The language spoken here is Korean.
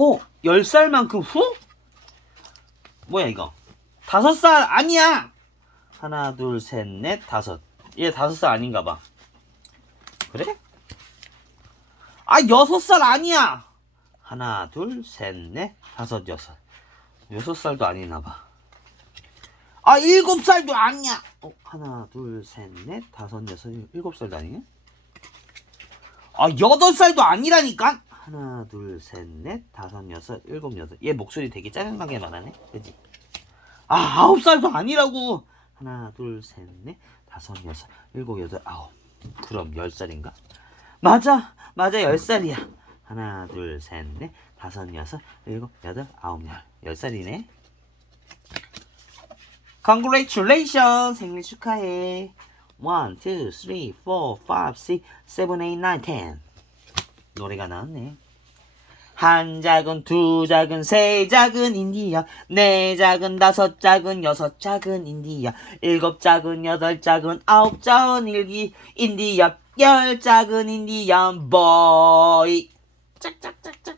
오, 열 살만큼 후? 뭐야 이거? 다섯 살 아니야. 하나, 둘, 셋, 넷, 다섯. 얘 다섯 살 아닌가 봐. 그래? 아, 여섯 살 아니야. 하나, 둘, 셋, 넷, 다섯, 여섯. 여섯 살도 아니나 봐. 아, 일곱 살도 아니야. 어, 하나, 둘, 셋, 넷, 다섯, 여섯, 일곱 살도 아니냐? 아, 여덟 살도 아니라니까? 하나, 둘, 셋, 넷, 다섯, 여섯, 일곱, 여덟. 얘 목소리 되게 짜증나게 말하네? 그지? 아, 아홉 살도 아니라고! 하나, 둘, 셋, 넷, 다섯, 여섯, 일곱, 여덟, 아홉. 그럼 열 살인가? 맞아! 맞아, 열 살이야. 하나, 둘, 셋, 넷, 다섯, 여섯, 일곱, 여덟, 아홉, 열. 열 살이네? Congratulations! 생일 축하해. 1, 2, 3, 4, 5, 6, 7, 8, 9, 10. 노래가 나왔네. 한 작은, 두 작은, 세 작은 인디야. 네 작은, 다섯 작은, 여섯 작은 인디야. 일곱 작은, 여덟 작은, 아홉 작은 일기 인디야. 열 작은 인디언 보이. 짝짝짝짝.